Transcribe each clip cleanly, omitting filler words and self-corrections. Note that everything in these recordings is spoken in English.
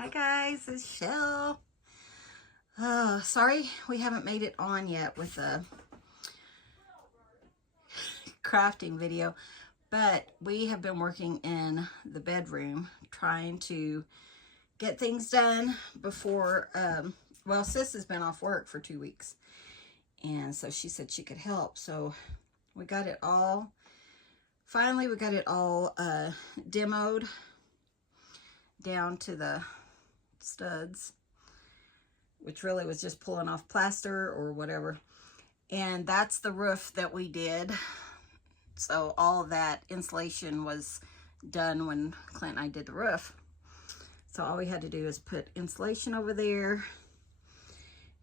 Hi guys, it's Shell. Oh, sorry we haven't made it on yet with the crafting video, but we have been working in the bedroom trying to get things done before, well, Sis has been off work for 2 weeks, and so she said she could help. So we got it all, finally we got it all demoed down to the studs, which really was just pulling off plaster or whatever. And that's the roof that we did. So all that insulation was done when Clint and I did the roof. So all we had to do is put insulation over there.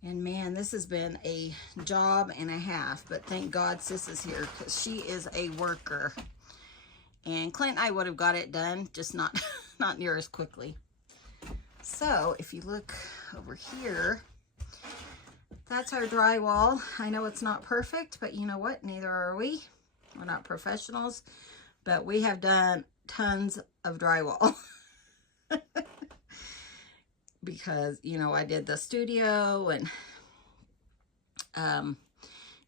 And man, this has been a job and a half, but thank God Sis is here because she is a worker. And Clint and I would have got it done, just not not near as quickly. So if you look over here, that's our drywall. I know it's not perfect, but you know what? Neither are we. We're not professionals, but we have done tons of drywall. Because, you know, I did the studio, and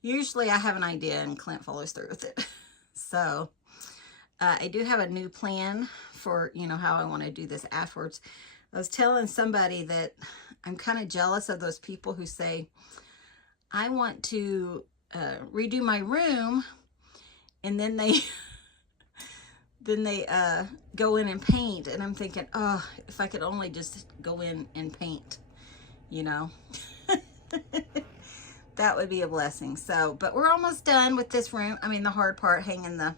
usually I have an idea and Clint follows through with it. So I do have a new plan for, you know, how I want to do this afterwards. I was telling somebody that I'm kind of jealous of those people who say, I want to redo my room, and then they go in and paint, and I'm thinking, oh, if I could only just go in and paint, you know. That would be a blessing. So, but we're almost done with this room. I mean, the hard part, hanging the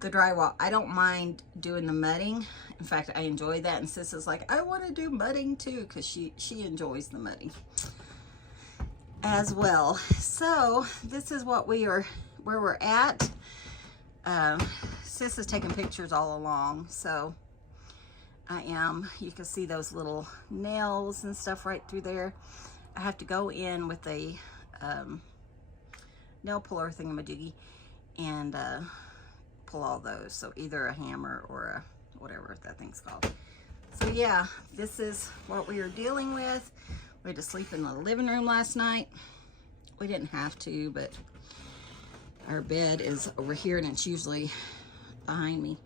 drywall. I don't mind doing the mudding. In fact, I enjoy that. And Sis is like, I want to do mudding too, because she enjoys the mudding as well. So this is what where we're at. Sis is taking pictures all along, so I am. You can see those little nails and stuff right through there. I have to go in with a nail puller thingamajiggy and pull all those. So either a hammer or a whatever that thing's called. So yeah, this is what we are dealing with. We had to sleep in the living room last night. We didn't have to, but our bed is over here and it's usually behind me.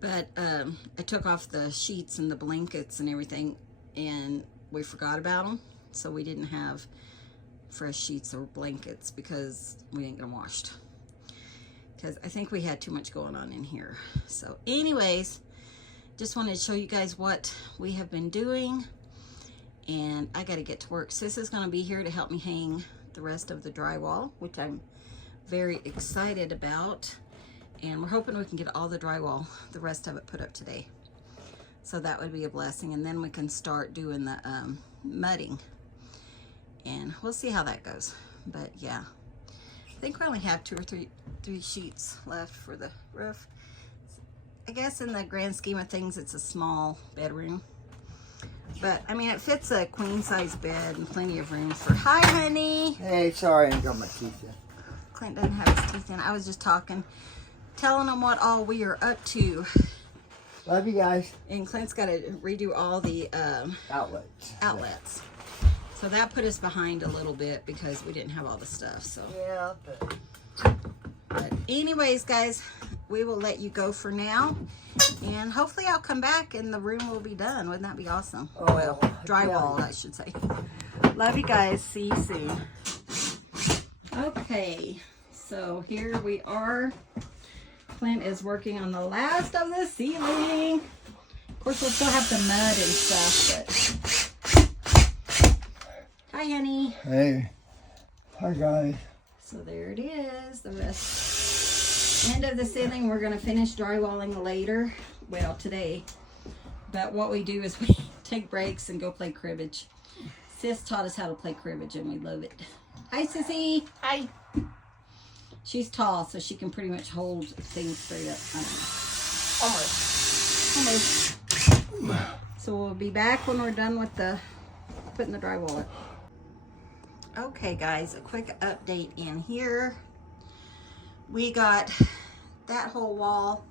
But I took off the sheets and the blankets and everything, and we forgot about them. So we didn't have fresh sheets or blankets because we didn't get them washed. Because I think we had too much going on in here. So anyways, just wanted to show you guys what we have been doing. And I got to get to work. Sis is going to be here to help me hang the rest of the drywall, which I'm very excited about. And we're hoping we can get all the drywall, the rest of it, put up today. So that would be a blessing. And then we can start doing the mudding. And we'll see how that goes. But yeah, I think we only have two or three sheets left for the roof. I guess in the grand scheme of things, it's a small bedroom. But, I mean, it fits a queen-size bed and plenty of room for... Hi, honey! Hey, sorry, I ain't got my teeth in. Clint doesn't have his teeth in. I was just talking, telling him what all we are up to. Love you guys. And Clint's got to redo all the outlets. So that put us behind a little bit because we didn't have all the stuff. So yeah, but anyways, guys, we will let you go for now, and hopefully I'll come back and the room will be done. Wouldn't that be awesome? Oh, well, drywall, yeah. I should say. Love you guys. See you soon. Okay, so here we are. Clint is working on the last of the ceiling. Of course, we'll still have the mud and stuff, but... Hi, honey. Hey. Hi, guys. So there it is. The end of the ceiling. We're going to finish drywalling later. Well, today. But what we do is we take breaks and go play cribbage. Sis taught us how to play cribbage, and we love it. Hi, Sissy. Hi. She's tall, so she can pretty much hold things straight up. Almost. So we'll be back when we're done with putting the drywall up. Okay, guys, a quick update in here. We got that whole wall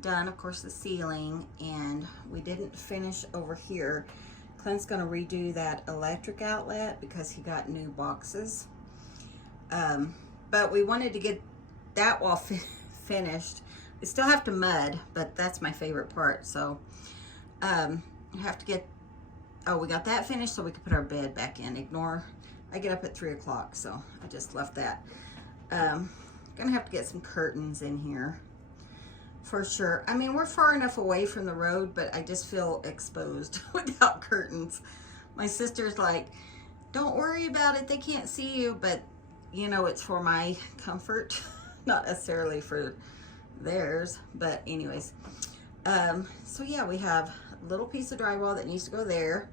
done, of course, the ceiling, and we didn't finish over here. Clint's gonna redo that electric outlet because he got new boxes. But we wanted to get that wall finished. We still have to mud, but that's my favorite part. So we have to get, oh, we got that finished so we could put our bed back in. Ignore, I get up at 3 o'clock, so I just left that. Gonna have to get some curtains in here for sure. I mean, we're far enough away from the road, but I just feel exposed without curtains. My sister's like, don't worry about it, they can't see you, but you know, it's for my comfort, not necessarily for theirs. But anyways, so yeah, we have a little piece of drywall that needs to go there.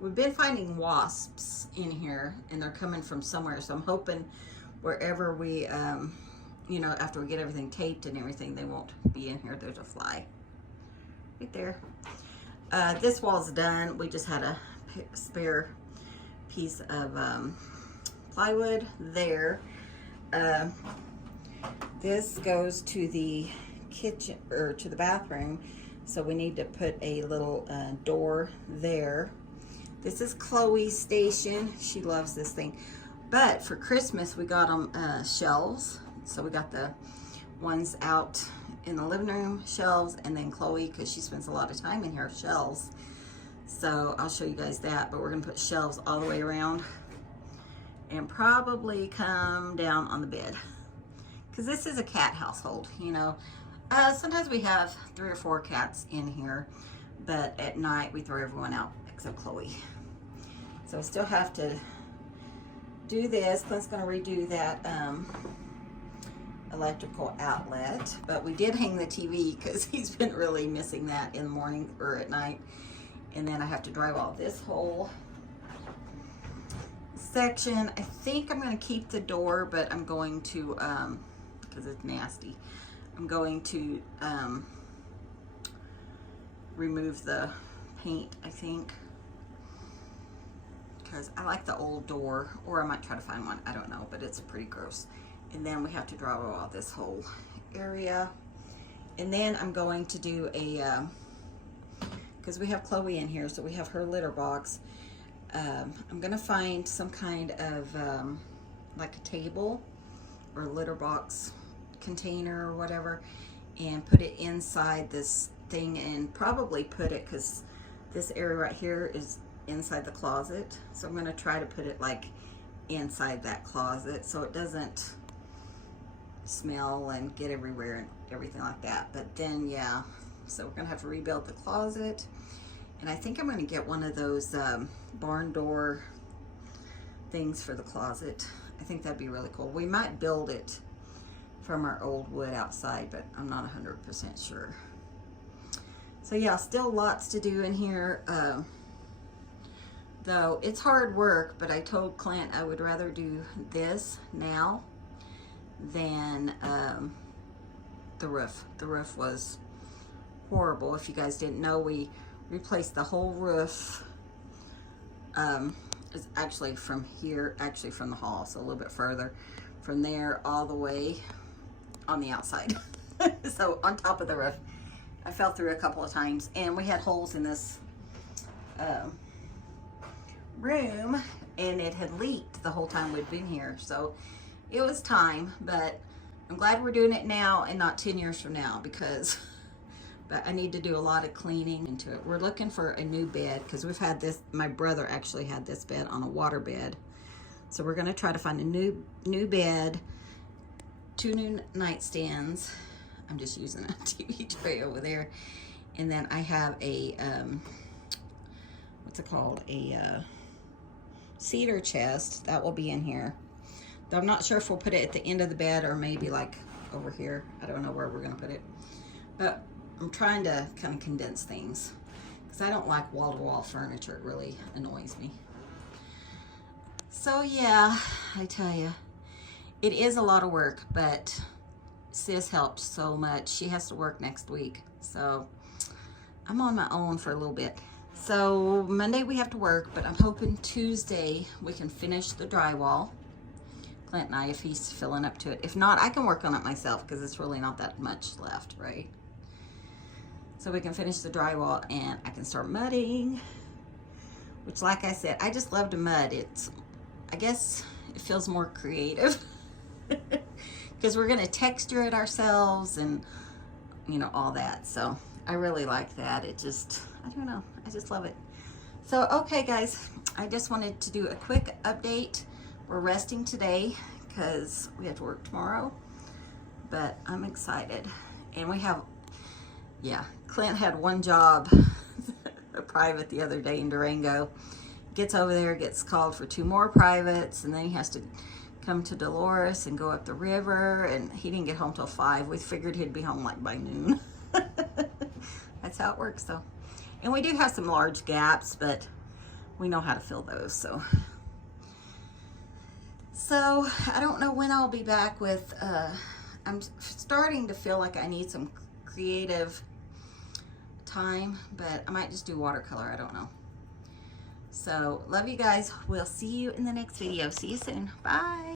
We've been finding wasps in here, and they're coming from somewhere, so I'm hoping wherever we you know, after we get everything taped and everything, they won't be in here. There's a fly right there. This wall's done. We just had a spare piece of plywood there. This goes to the kitchen, or to the bathroom, so we need to put a little door there. This is Chloe's station. She loves this thing. But for Christmas, we got them shelves. So we got the ones out in the living room, shelves, and then Chloe, because she spends a lot of time in here, shelves. So I'll show you guys that, but we're gonna put shelves all the way around and probably come down on the bed. Because this is a cat household, you know. Sometimes we have 3 or 4 cats in here, but at night we throw everyone out except Chloe. So I still have to do this. Clint's gonna redo that electrical outlet, but we did hang the TV because he's been really missing that in the morning or at night. And then I have to drywall this whole section. I think I'm going to keep the door, but I'm going to because it's nasty, I'm going to remove the paint, I think, because I like the old door, or I might try to find one, I don't know, but it's pretty gross. And then we have to drywall this whole area. And then I'm going to do a, because we have Chloe in here, so we have her litter box. I'm gonna find some kind of like a table or litter box container or whatever, and put it inside this thing, and probably put it, because this area right here is inside the closet. So I'm gonna try to put it like inside that closet so it doesn't smell and get everywhere and everything like that. But then yeah, so we're gonna have to rebuild the closet, and I think I'm gonna get one of those barn door things for the closet. I think that'd be really cool. We might build it from our old wood outside, but I'm not 100% sure. So yeah, still lots to do in here, though it's hard work. But I told Clint I would rather do this now than the roof. The roof was horrible. If you guys didn't know, we replaced the whole roof. It's actually from here, actually from the hall, so a little bit further from there all the way on the outside. So on top of the roof, I fell through a couple of times, and we had holes in this room, and it had leaked the whole time we'd been here. So it was time, but I'm glad we're doing it now and not 10 years from now, because but I need to do a lot of cleaning into it. We're looking for a new bed, because we've had this, my brother actually had this bed on a water bed. So we're gonna try to find a new bed, 2 new nightstands. I'm just using a TV tray over there. And then I have a, what's it called? A cedar chest that will be in here. Though I'm not sure if we'll put it at the end of the bed or maybe like over here. I don't know where we're gonna put it. But I'm trying to kind of condense things, because I don't like wall-to-wall furniture. It really annoys me. So yeah, I tell you, it is a lot of work, but sis helped so much. She has to work next week, so I'm on my own for a little bit. So Monday we have to work, but I'm hoping Tuesday we can finish the drywall. Clint and I, if he's filling up to it. If not, I can work on it myself, because it's really not that much left, right? so we can finish the drywall and I can start mudding, which, like I said, I just love to mud. I guess it feels more creative because we're gonna texture it ourselves and, you know, all that. So I really like that. I don't know, I just love it. So, okay guys, I just wanted to do a quick update. We're resting today because we have to work tomorrow, but I'm excited. And we have, yeah, Clint had one job, a private the other day in Durango. Gets over there, gets called for 2 more privates, and then he has to come to Dolores and go up the river, and he didn't get home till 5. We figured he'd be home like by noon. That's how it works though. And we do have some large gaps, but we know how to fill those. So I don't know when I'll be back with, I'm starting to feel like I need some creative time, but I might just do watercolor, I don't know. So love you guys. We'll see you in the next video. See you soon. Bye.